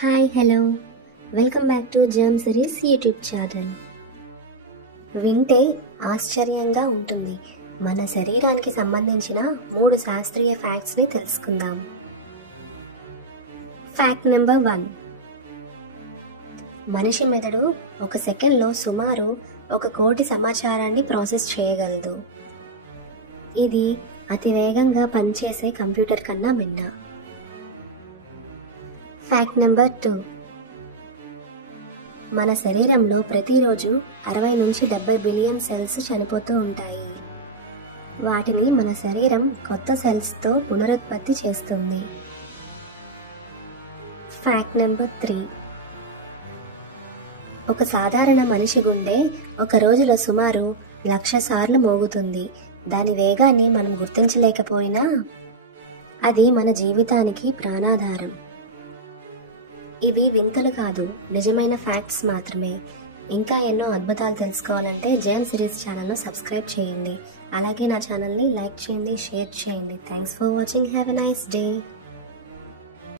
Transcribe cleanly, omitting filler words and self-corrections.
Hi hello welcome back to germ series YouTube channel. వింటే ఆశ్చర్యంగా ఉంటుంది. మన శరీరానికి సంబంధించిన 3 శాస్త్రీయ ఫ్యాక్ట్స్ని తెలుసుకుందాం. Fact number 1. మనిషి మెదడు ఒక సెకండ్లో సుమారు 1 కోటి సమాచారాన్ని ప్రాసెస్ చేయగలదు. ఇది అతి వేగంగా పనిచేసే కంప్యూటర్ కన్నా భిన్న. Fact number 2. మన శరీరంలో ప్రతిరోజు 60 నుంచి 70 బిలియన్ సెల్స్ చనిపోతూ ఉంటాయి. వాటిని మన శరీరం కొత్త సెల్స్తో పునరుత్పత్తి చేస్తుంది. Fact number 3. ఒక సాధారణ మనిషి గుండె ఒక రోజులో సుమారు 1,00,000 సార్లు మోగుతుంది. దాని వేగాన్ని మనం గుర్తించలేకపోయినా అది మన జీవితానికి ప్రాణాధారం. ఇవి వింతలు కాదు, నిజమైన ఫ్యాక్ట్స్ మాత్రమే. ఇంకా ఎన్నో అద్భుతాలు తెలుసుకోవాలంటే జర్మ్ సిరీస్ ఛానల్ను సబ్స్క్రైబ్ చేయండి. అలాగే నా ఛానల్ని లైక్ చేయండి, షేర్ చేయండి. Thanks for watching. Have a nice day.